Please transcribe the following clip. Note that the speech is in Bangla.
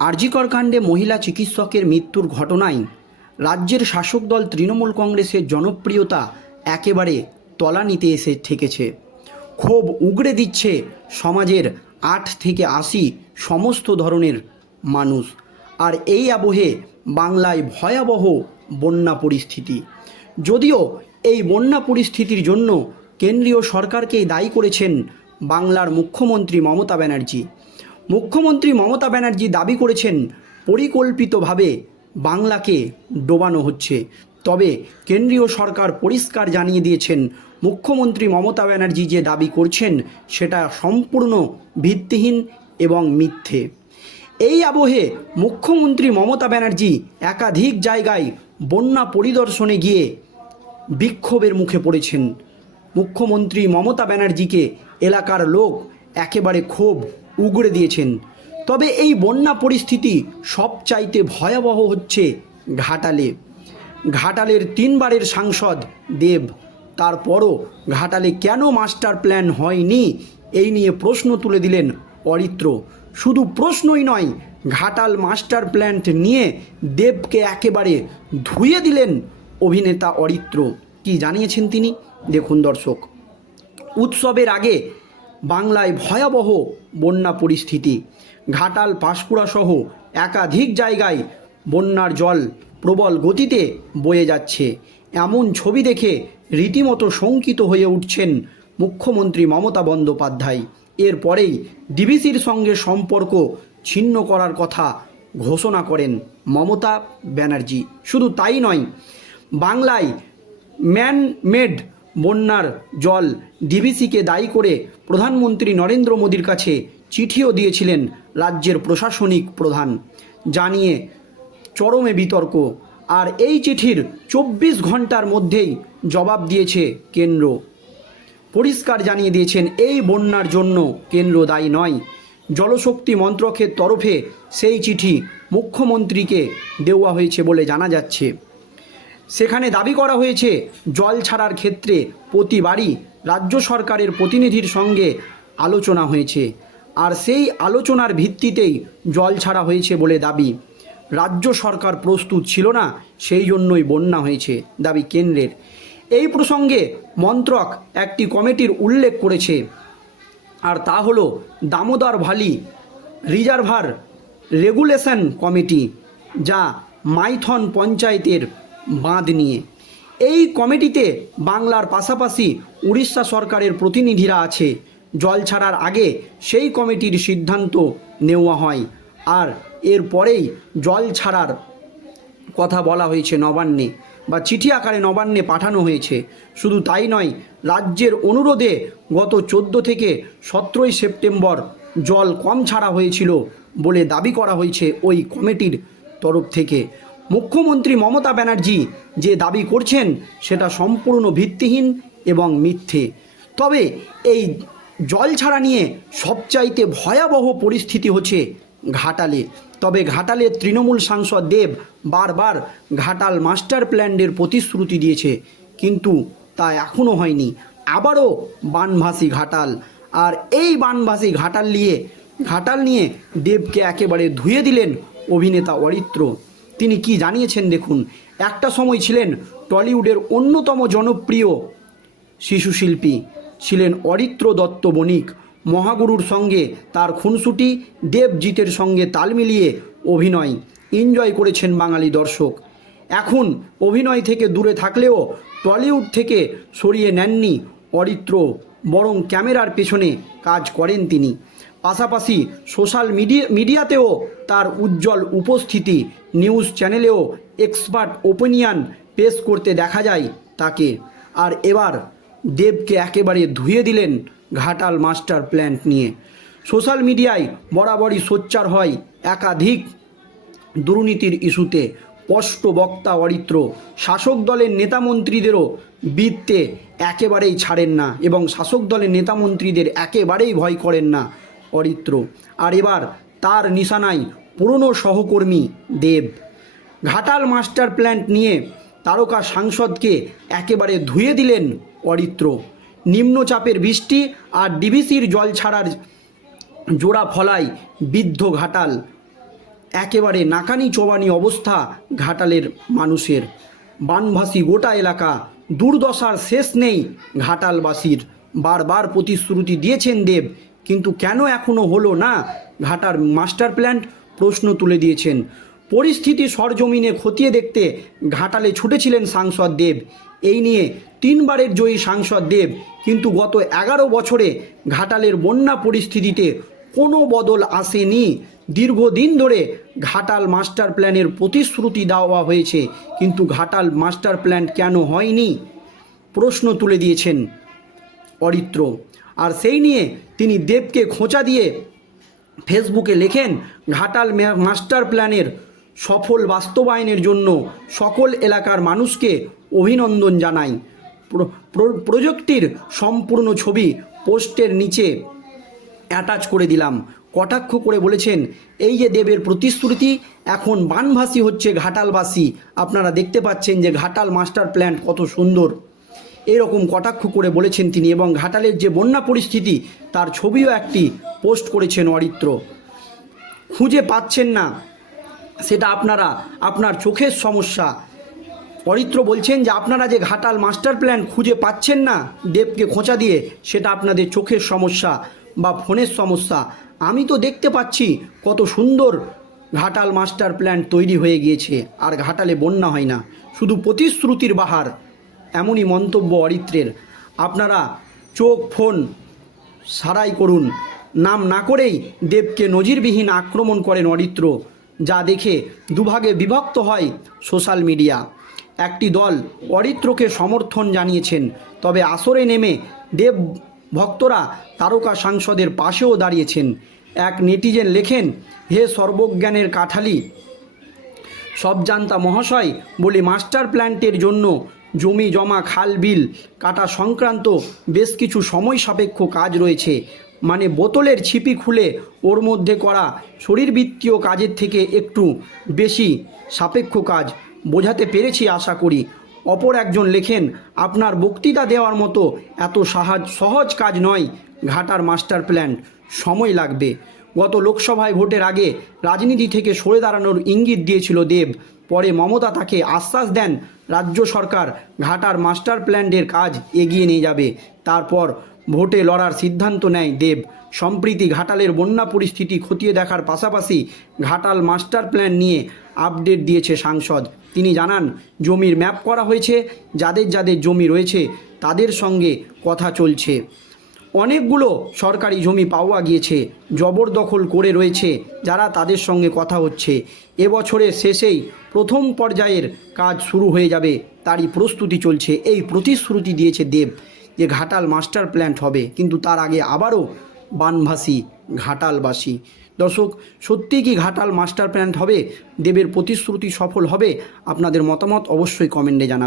আরজিকর কাণ্ডে মহিলা চিকিৎসকের মৃত্যুর ঘটনায় রাজ্যের শাসক দল তৃণমূল কংগ্রেসের জনপ্রিয়তা একেবারে তলানিতে এসে ঠেকেছে। ক্ষোভ উগড়ে দিচ্ছে সমাজের আট থেকে আশি সমস্ত ধরনের মানুষ। আর এই আবহে বাংলায় ভয়াবহ বন্যা পরিস্থিতি। যদিও এই বন্যা পরিস্থিতির জন্য কেন্দ্রীয় সরকারকেই দায়ী করেছেন বাংলার মুখ্যমন্ত্রী মমতা ব্যানার্জি। মুখ্যমন্ত্রী মমতা ব্যানার্জি দাবি করেছেন, পরিকল্পিতভাবে বাংলাকে ডোবানো হচ্ছে। তবে কেন্দ্রীয় সরকার পরিষ্কার জানিয়ে দিয়েছেন, মুখ্যমন্ত্রী মমতা ব্যানার্জি যে দাবি করছেন, সেটা সম্পূর্ণ ভিত্তিহীন এবং মিথ্যে। এই আবহে মুখ্যমন্ত্রী মমতা ব্যানার্জি একাধিক জায়গায় বন্যা পরিদর্শনে গিয়ে বিক্ষোভের মুখে পড়েছেন। মুখ্যমন্ত্রী মমতা ব্যানার্জিকে এলাকার লোক একেবারে ক্ষোভ উগড়ে দিয়েছেন। তবে এই বন্যা পরিস্থিতি সবচাইতে ভয়াবহ হচ্ছে ঘাটালে। ঘাটালের তিনবারের সাংসদ দেব, তারপরও ঘাটালে কেন মাস্টার প্ল্যান হয়নি, এই নিয়ে প্রশ্ন তুলে দিলেন অরিত্র। শুধু প্রশ্নই নয়, ঘাটাল মাস্টার প্ল্যান্ট নিয়ে দেবকে একেবারে ধুয়ে দিলেন অভিনেতা অরিত্র। কি জানিয়েছেন তিনি? দেখুন দর্শক। উৎসবের আগে বাংলায় ভয়াবহ বন্যা পরিস্থিতি। ঘাটাল, পাঁশকুড়া সহ একাধিক জায়গায় বন্যার জল প্রবল গতিতে বয়ে যাচ্ছে। এমন ছবি দেখে রীতিমতো শঙ্কিত হয়ে উঠছেন মুখ্যমন্ত্রী মমতা বন্দ্যোপাধ্যায়। এরপরেই ডিবিসির সঙ্গে সম্পর্ক ছিন্ন করার কথা ঘোষণা করেন মমতা ব্যানার্জি। শুধু তাই নয়, বাংলায় ম্যান মেড বন্যার জল ডিবিসিকে দায়ী করে প্রধানমন্ত্রী নরেন্দ্র মোদীর কাছে চিঠিও দিয়েছিলেন রাজ্যের প্রশাসনিক প্রধান। জানিয়ে চরমে বিতর্ক। আর এই চিঠির চব্বিশ ঘণ্টার মধ্যেই জবাব দিয়েছে কেন্দ্র। পরিষ্কার জানিয়ে দিয়েছেন, এই বন্যার জন্য কেন্দ্র দায়ী নয়। জলশক্তি মন্ত্রকের তরফে সেই চিঠি মুখ্যমন্ত্রীকে দেওয়া হয়েছে বলে জানা যাচ্ছে। সেখানে দাবি করা হয়েছে, জল ছাড়ার ক্ষেত্রে প্রতিবারই রাজ্য সরকারের প্রতিনিধির সঙ্গে আলোচনা হয়েছে। আর সেই আলোচনার ভিত্তিতেই জল ছাড়া হয়েছে বলে দাবি। রাজ্য সরকার প্রস্তুত ছিল না, সেই জন্যই বন্যা হয়েছে দাবি কেন্দ্রের। এই প্রসঙ্গে মন্ত্রক একটি কমিটির উল্লেখ করেছে। আর তা হলো Damodar valley reservoir regulation committee, যা মাইথন পঞ্চায়েতের বাঁধ নিয়ে। এই কমিটিতে বাংলার পাশাপাশি উড়িষ্যা সরকারের প্রতিনিধিরা আছে। জল ছাড়ার আগে সেই কমিটির সিদ্ধান্ত নেওয়া হয়। আর এরপরেই জল ছাড়ার কথা বলা হয়েছে নবান্নে বা চিঠি আকারে নবান্নে পাঠানো হয়েছে। শুধু তাই নয়, রাজ্যের অনুরোধে গত চোদ্দ থেকে সতেরোই সেপ্টেম্বর জল কম ছাড়া হয়েছিল বলে দাবি করা হয়েছে ওই কমিটির তরফ থেকে। মুখ্যমন্ত্রী মমতা ব্যানার্জি যে দাবি করছেন, সেটা সম্পূর্ণ ভিত্তিহীন এবং মিথ্যে। তবে এই জল ছাড়া নিয়ে সবচাইতে ভয়াবহ পরিস্থিতি হচ্ছে ঘাটালে। তবে ঘাটালের তৃণমূল সাংসদ দেব বারবার ঘাটাল মাস্টার প্ল্যানের প্রতিশ্রুতি দিয়েছে, কিন্তু তা এখনও হয়নি। আবারও বানভাসি ঘাটাল। আর এই বানভাসি ঘাটাল নিয়ে ঘাটাল নিয়ে দেবকে একেবারে ধুয়ে দিলেন অভিনেতা অরিত্র। তিনি কি জানিয়েছেন দেখুন। একটা সময় ছিলেন টলিউডের অন্যতম জনপ্রিয় শিশু শিল্পী। ছিলেন অরিত্র দত্ত বণিক। মহাগুরুর সঙ্গে তার খুনসুটি, দেবজিতের সঙ্গে তাল মিলিয়ে অভিনয় এনজয় করেছেন বাঙালি দর্শক। এখন অভিনয় থেকে দূরে থাকলেও টলিউড থেকে সরিয়ে নেননি অরিত্র, বরং ক্যামেরার পেছনে কাজ করেন তিনি। পাশাপাশি সোশ্যাল মিডিয়া মিডিয়াতেও তার উজ্জ্বল উপস্থিতি নিউজ চ্যানেলেও এক্সপার্ট ওপিনিয়ন পেশ করতে দেখা যায় তাকে। আর এবার দেবকে একেবারে ধুয়ে দিলেন ঘাটাল মাস্টার প্ল্যান্ট নিয়ে। সোশ্যাল মিডিয়ায় বরাবরই সোচ্চার হয় একাধিক দুর্নীতির ইস্যুতে। স্পষ্ট বক্তা অরিত্র, শাসক দলের নেতামন্ত্রীদেরও বৃত্তে একেবারেই ছাড়েন না এবং শাসক দলের নেতামন্ত্রীদের একেবারেই ভয় করেন না অরিত্র। আর এবার তার নিশানায় পুরনো সহকর্মী দেব। ঘাটাল মাস্টার প্ল্যান্ট নিয়ে তারকা সাংসদকে একেবারে ধুয়ে দিলেন অরিত্র। নিম্নচাপের বৃষ্টি আর ডিভিসির জল ছাড়ার জোড়া ফলায় বিদ্ধ ঘাটাল। একেবারে নাকানি চোবানি অবস্থা ঘাটালের মানুষের। বানভাসী গোটা এলাকা, দুর্দশার শেষ নেই ঘাটালবাসীর। বারবার প্রতিশ্রুতি দিয়েছেন দেব, কিন্তু কেন এখনও হলো না ঘাটার মাস্টার প্ল্যান প্রশ্ন তুলে দিয়েছেন। পরিস্থিতি সরজমিনে খতিয়ে দেখতে ঘাটালে ছুটেছিলেন সাংসদ দেব। এই নিয়ে তিনবারের জয়ী সাংসদ দেব, কিন্তু গত এগারো বছরে ঘাটালের বন্যা পরিস্থিতিতে কোনো বদল আসেনি। দীর্ঘদিন ধরে ঘাটাল মাস্টার প্ল্যানের প্রতিশ্রুতি দেওয়া হয়েছে, কিন্তু ঘাটাল মাস্টার প্ল্যান কেন হয়নি? প্রশ্ন তুলে দিয়েছেন অরিত্র। আর সেই নিয়ে তিনি দেবকে খোঁচা দিয়ে ফেসবুকে লেখেন, ঘাটাল মাস্টার প্ল্যানের সফল বাস্তবায়নের জন্য সকল এলাকার মানুষকে অভিনন্দন জানাই। প্র- প্র- প্রযুক্তির সম্পূর্ণ ছবি পোস্টের নিচে অ্যাটাচ করে দিলাম। কটাক্ষ করে বলেছেন, এই যে দেবের প্রতিশ্রুতি, এখন বানভাসী হচ্ছে ঘাটালবাসী। আপনারা দেখতে পাচ্ছেন যে ঘাটাল মাস্টার প্ল্যান কত সুন্দর। এরকম কটাক্ষ করে বলেছেন তিনি এবং ঘাটালের যে বন্যা পরিস্থিতি, তার ছবিও একটি পোস্ট করেছেন অরিত্র। খুঁজে পাচ্ছেন না, সেটা আপনারা, আপনার চোখের সমস্যা। অরিত্র বলছেন যে আপনারা যে ঘাটাল মাস্টার প্ল্যান খুঁজে পাচ্ছেন না, দেবকে খোঁচা দিয়ে, সেটা আপনাদের চোখের সমস্যা বা ফোনের সমস্যা। আমি তো দেখতে পাচ্ছি কত সুন্দর ঘাটাল মাস্টার প্ল্যান তৈরি হয়ে গিয়েছে, আর ঘাটালে বন্যা হয় না। শুধু প্রতিশ্রুতির বাহার এমনই মন্তব্য অরিত্রের। আপনারা চোখ, ফোন সারাই করুন। নাম না করেই দেবকে নজিরবিহীন আক্রমণ করেন অরিত্র, যা দেখে দুভাগে বিভক্ত হয় সোশ্যাল মিডিয়া। একটি দল অরিত্রকে সমর্থন জানিয়েছেন, তবে আসরে নেমে দেব ভক্তরা তারকা সাংসদের পাশেও দাঁড়িয়েছেন। এক নেটিজেন লেখেন, হে সর্বজ্ঞানের কাঠালি, সব জানতা মহাশয় বলে মাস্টার প্ল্যান্টের জন্য জমি, জমা, খাল, বিল, কাটা সংক্রান্ত বেশ কিছু সময় সাপেক্ষ কাজ রয়েছে। মানে বোতলের ছিপি খুলে ওর মধ্যে করা শরীরবৃত্তীয় কাজের থেকে একটু বেশি সাপেক্ষ কাজ। বোঝাতে পেরেছি, আশা করি। অপর একজন লেখেন, আপনার বক্তৃতা দেওয়ার মতো এত সাহাজ সহজ কাজ নয়, ঘাটার মাস্টার প্ল্যান সময় লাগবে। গত লোকসভায় ভোটের আগে রাজনীতি থেকে সরে দাঁড়ানোর ইঙ্গিত দিয়েছিল দেব। পরে মমতা তাকে আশ্বাস দেন, রাজ্য সরকার ঘাটার মাস্টার প্ল্যানের কাজ এগিয়ে নিয়ে যাবে। তারপর ভোটে লড়ার সিদ্ধান্ত নেয় দেব। সম্প্রীতি ঘাটালের বন্যা পরিস্থিতি খতিয়ে দেখার পাশাপাশি ঘাটাল মাস্টার প্ল্যান নিয়ে আপডেট দিয়েছে সাংসদ। তিনি জানান, জমির ম্যাপ করা হয়েছে, যাদের যাদের জমি রয়েছে তাদের সঙ্গে কথা চলছে। অনেকগুলো সরকারি জমি পাওয়া গিয়েছে, জবরদখল করে রয়েছে, যারা তাদের সঙ্গে কথা হচ্ছে। এবছরের শেষেই প্রথম পর্যায়ের কাজ শুরু হয়ে যাবে, তারই প্রস্তুতি চলছে। এই প্রতিশ্রুতি দিয়েছে দেব যে ঘাটাল মাস্টার প্ল্যান্ট হবে, কিন্তু তার আগে আবারও বানভাসী ঘাটালবাসী। দর্শক, সত্যি কি ঘাটাল মাস্টার প্ল্যান্ট হবে? দেবের প্রতিশ্রুতি সফল হবে? আপনাদের মতামত অবশ্যই কমেন্টে জানাবেন।